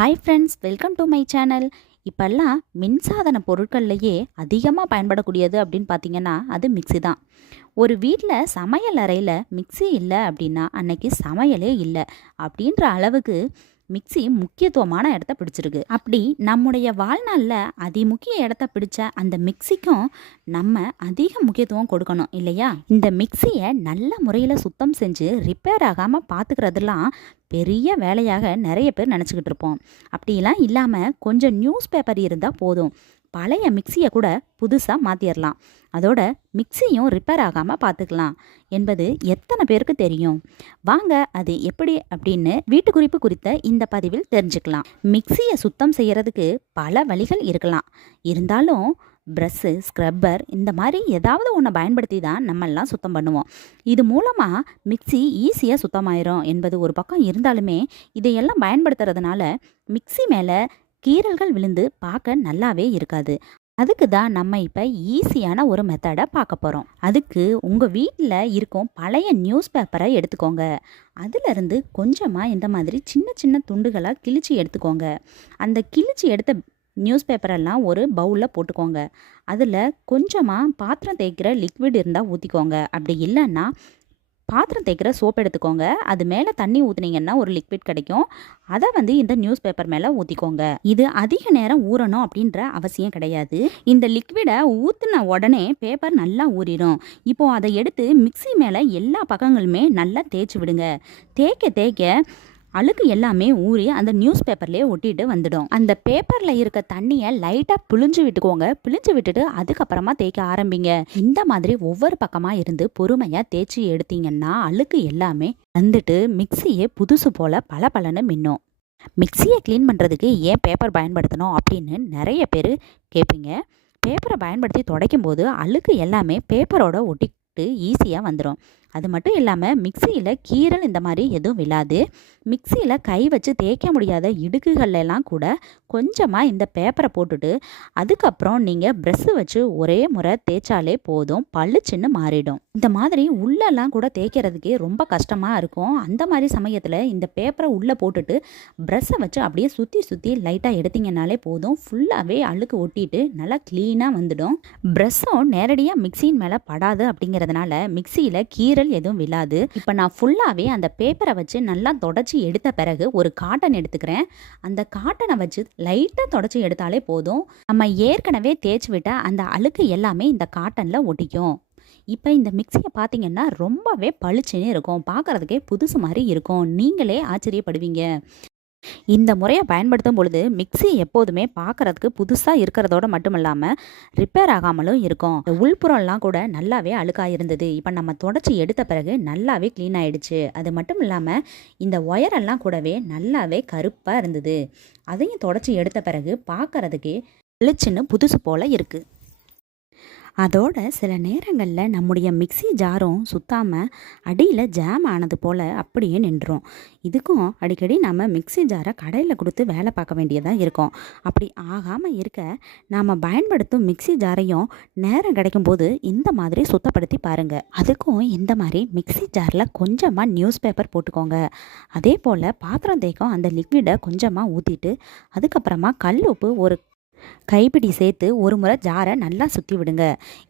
Hi friends welcome to my channel இப்போல்லாம் மின்சாதன பொருட்கள்லையே அதிகமாக பயன்படக்கூடியது அப்படின்னு பார்த்தீங்கன்னா அது மிக்ஸி தான். ஒரு வீட்டில் சமையல் அறையில் மிக்ஸி இல்லை அப்படின்னா அன்னைக்கு சமையலே இல்லை. அப்படின்ற அளவுக்கு மிக்ஸி முக்கியத்துவமான இடத்த பிடிச்சிருக்கு. அப்படி நம்முடைய வாழ்நாளில் அதிமுக்கிய இடத்த பிடிச்ச அந்த மிக்ஸிக்கும் நம்ம அதிக முக்கியத்துவம் கொடுக்கணும் இல்லையா? இந்த மிக்ஸியை நல்ல முறையில் சுத்தம் செஞ்சு ரிப்பேர் ஆகாமல் பார்த்துக்கிறதுலாம் பெரிய வேலையாக நிறைய பேர் நினச்சிக்கிட்டு இருப்போம். அப்படிலாம் இல்லாமல் கொஞ்சம் நியூஸ் பேப்பர் இருந்தால் போதும். பழைய மிக்சியை கூட புதுசாக மாற்றிடலாம் அதோட மிக்சியும் ரிப்பேர் ஆகாமல் பார்த்துக்கலாம் என்பது எத்தனை பேருக்கு தெரியும்? வாங்க அது எப்படி அப்படின்னு வீட்டு குறிப்பு குறித்த இந்த பதிவில் தெரிஞ்சுக்கலாம். மிக்சியை சுத்தம் செய்கிறதுக்கு பல வழிகள் இருக்கலாம். இருந்தாலும் ப்ரஷ்ஷு ஸ்க்ரப்பர் இந்த மாதிரி ஏதாவது ஒன்றை பயன்படுத்தி தான் நம்மெல்லாம் சுத்தம் பண்ணுவோம். இது மூலமாக மிக்சி ஈஸியாக சுத்தமாயிரும் என்பது ஒரு பக்கம் இருந்தாலுமே இதையெல்லாம் பயன்படுத்துறதுனால மிக்சி மேலே கீறல்கள் விழுந்து பார்க்க நல்லாவே இருக்காது. அதுக்கு தான் நம்ம இப்போ ஈஸியான ஒரு மெத்தடை பார்க்க போகிறோம் அதுக்கு உங்கள் வீட்டில் இருக்கும் பழைய நியூஸ் பேப்பரை எடுத்துக்கோங்க. அதிலிருந்து கொஞ்சமாக இந்த மாதிரி சின்ன சின்ன துண்டுகளாக கிழிச்சு எடுத்துக்கோங்க. அந்த கிழிச்சு எடுத்த நியூஸ் பேப்பரெல்லாம் ஒரு பவுலில் போட்டுக்கோங்க. அதில் கொஞ்சமாக பாத்திரம் தேய்க்கிற லிக்விட் இருந்தால் ஊற்றிக்கோங்க அப்படி இல்லைன்னா பாத்திரம் தேய்க்கிற சோப் எடுத்துக்கோங்க. அது மேலே தண்ணி ஊற்றுனீங்கன்னா ஒரு லிக்விட் கிடைக்கும். அதை வந்து இந்த நியூஸ் பேப்பர் மேலே ஊற்றிக்கோங்க இது அதிக நேரம் ஊறணும் அப்படின்ற அவசியம் கிடையாது. இந்த லிக்விடை ஊற்றின உடனே பேப்பர் நல்லா ஊறிடும் இப்போது அதை எடுத்து மிக்சி மேலே எல்லா பக்கங்களுமே நல்லா தேய்ச்சி விடுங்க. தேய்க்க தேய்க்க அழுக்கு எல்லாமே ஊறி அந்த நியூஸ் பேப்பர்லேயே ஒட்டிட்டு வந்துடும். அந்த பேப்பரில் இருக்க தண்ணியை லைட்டாக பிழிஞ்சு விட்டுக்கோங்க. பிழிஞ்சு விட்டுட்டு அதுக்கப்புறமா தேய்க்க ஆரம்பிங்க. இந்த மாதிரி ஒவ்வொரு பக்கமாக இருந்து பொறுமையாக தேய்ச்சி எடுத்தீங்கன்னா அழுக்கு எல்லாமே வந்துட்டு மிக்சியே புதுசு போல் பல பலன்னு மின்னும். மிக்சியை க்ளீன் பண்ணுறதுக்கு ஏன் பேப்பர் பயன்படுத்தணும் அப்படின்னு நிறைய பேர் கேட்பீங்க பேப்பரை பயன்படுத்தி துடைக்கும் போது அழுக்கு எல்லாமே பேப்பரோட ஒட்டிக்கிட்டு ஈஸியாக வந்துடும் அது மட்டும் இல்லாமல் மிக்சியில் கீரல் இந்த மாதிரி எதுவும் விழாது. மிக்சியில் கை வச்சு தேய்க்க முடியாத இடுக்குகள்லாம் கூட கொஞ்சமாக இந்த பேப்பரை போட்டுட்டு அதுக்கப்புறம் நீங்கள் ப்ரெஷ்ஷு வச்சு ஒரே முறை தேய்ச்சாலே போதும் பளிச்சுன்னு மாறிடும். இந்த மாதிரி உள்ளெல்லாம் கூட தேய்க்கிறதுக்கே ரொம்ப கஷ்டமாக இருக்கும். அந்த மாதிரி சமயத்தில் இந்த பேப்பரை உள்ளே போட்டுட்டு ப்ரெஷ்ஷை வச்சு அப்படியே சுற்றி சுற்றி லைட்டாக எடுத்தீங்கனாலே போதும். ஃபுல்லாகவே அழுக்கு ஒட்டிட்டு நல்லா க்ளீனாக வந்துடும். ப்ரெஷ்ஷும் நேரடியாக மிக்சியின் மேலே படாது அப்படிங்கிறதுனால மிக்சியில் கீரை கீரல் எதுவும் விழாது. இப்போ நான் ஃபுல்லாகவே அந்த பேப்பரை வச்சு நல்லா தொடச்சி எடுத்த பிறகு ஒரு காட்டன் எடுத்துக்கிறேன். அந்த காட்டனை வச்சு லைட்டாக தொடச்சி எடுத்தாலே போதும். நம்ம ஏற்கனவே தேய்ச்சி விட்ட அந்த அழுக்கு எல்லாமே இந்த காட்டனில் ஒட்டிக்கும் இப்போ இந்த மிக்சியை பார்த்தீங்கன்னா ரொம்பவே பளிச்சுன்னு இருக்கும். பார்க்குறதுக்கே புதுசு மாதிரி இருக்கும். நீங்களே ஆச்சரியப்படுவீங்க. இந்த முறையை பயன்படுத்தும் பொழுது மிக்சி எப்போதுமே பார்க்குறதுக்கு புதுசாக இருக்கிறதோட மட்டும் இல்லாமல் ரிப்பேர் ஆகாமலும் இருக்கும். உள்புறம்லாம் கூட நல்லாவே அழுக்காக இருந்தது இப்போ நம்ம தொடச்சி எடுத்த பிறகு நல்லாவே க்ளீன் ஆகிடுச்சு அது மட்டும் இல்லாமல் இந்த ஒயரெல்லாம் கூடவே நல்லாவே கருப்பாக இருந்தது. அதையும் தொடச்சி எடுத்த பிறகு பார்க்குறதுக்கே வெளிச்சுன்னு புதுசு போல் இருக்குது அதோட சில நேரங்களில் நம்முடைய மிக்சி ஜாரும் சுத்தாமல் அடியில் ஜாம் ஆனது போல் அப்படியே நின்றோம் இதுக்கும் அடிக்கடி நம்ம மிக்சி ஜாரை கடையில் கொடுத்து வேலை பார்க்க வேண்டியதாக இருக்கும். அப்படி ஆகாமல் இருக்க நாம் பயன்படுத்தும் மிக்சி ஜாரையும் நேரம் கிடைக்கும் போது இந்த மாதிரி சுத்தப்படுத்தி பாருங்கள் அதுக்கும் இந்த மாதிரி மிக்சி ஜாரில் கொஞ்சமாக நியூஸ் பேப்பர் போட்டுக்கோங்க. அதே போல் பாத்திரம் தேய்க்கும் அந்த லிக்விடை கொஞ்சமாக ஊற்றிட்டு அதுக்கப்புறமா கல் உப்பு ஒரு கைப்பிடி சேர்த்து ஒரு முறை ஜாரை நல்லா சுற்றி விடுங்க.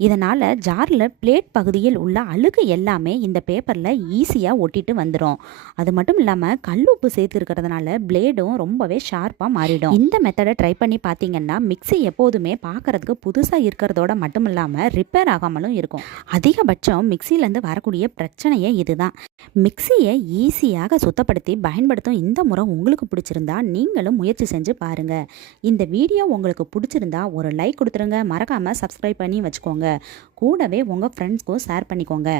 இதனால் ஜாரில் பிளேட் பகுதியில் உள்ள அழுகு எல்லாமே இந்த பேப்பரில் ஈஸியாக ஒட்டிட்டு வந்துடும் அது மட்டும் இல்லாமல் கல் உப்பு சேர்த்து இருக்கிறதுனால பிளேடும் ரொம்பவே ஷார்ப்பாக மாறிடும். இந்த மெத்தடை ட்ரை பண்ணி பார்த்தீங்கன்னா மிக்சி எப்போதுமே பார்க்குறதுக்கு புதுசாக இருக்கிறதோட மட்டும் இல்லாமல் ரிப்பேர் ஆகாமலும் இருக்கும். அதிகபட்சம் மிக்சிலேருந்து வரக்கூடிய பிரச்சனையே இதுதான். மிக்சியை ஈஸியாக சுத்தப்படுத்தி பயன்படுத்தும் இந்த முறை உங்களுக்கு பிடிச்சிருந்தா நீங்களும் முயற்சி செஞ்சு பாருங்கள் இந்த வீடியோ உங்களுக்கு உங்களுக்கு பிடிச்சிருந்தா ஒரு லைக் கொடுத்துருங்க. மறக்காமல் சப்ஸ்கிரைப் பண்ணி வச்சுக்கோங்க. கூடவே உங்கள் ஃப்ரெண்ட்ஸ்க்கும் ஷேர் பண்ணிக்கோங்க.